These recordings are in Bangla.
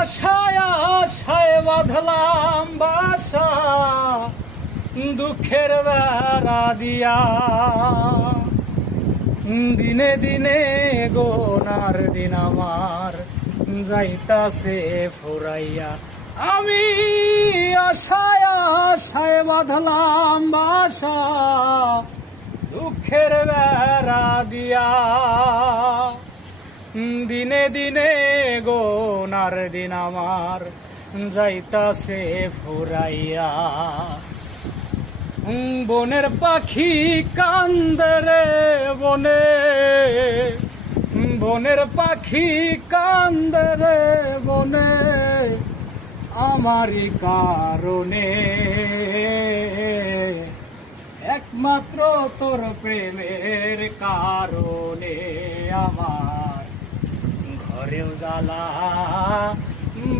আশায় আশায় বাঁধলাম বাসা, দুঃখের বেড়া দিয়া। দিনে দিনে গোনার দিন আমার যাইতাছে ফুরাইয়া। আমি আশায় আশায় বাঁধলাম বাসা, দুঃখের বেড়া দিয়া। দিনে দিনে গোনার দিন আমার যাইতাছে ফুরাইয়া। বনের পাখি কান্দে রে বনে, বনের পাখি কান্দে রে বনে, আমারই কারণে। একমাত্র তোর প্রেমের কারণে আমার ঘরেও জ্বালা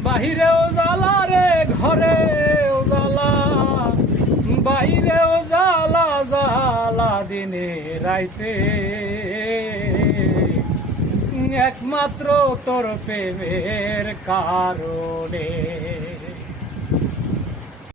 বাহিরেও জ্বালা রে, ঘরেও জ্বালা বাইরেও জ্বালা, জ্বালা দিনে রাইতে। একমাত্র তোর প্রেমের কারণে।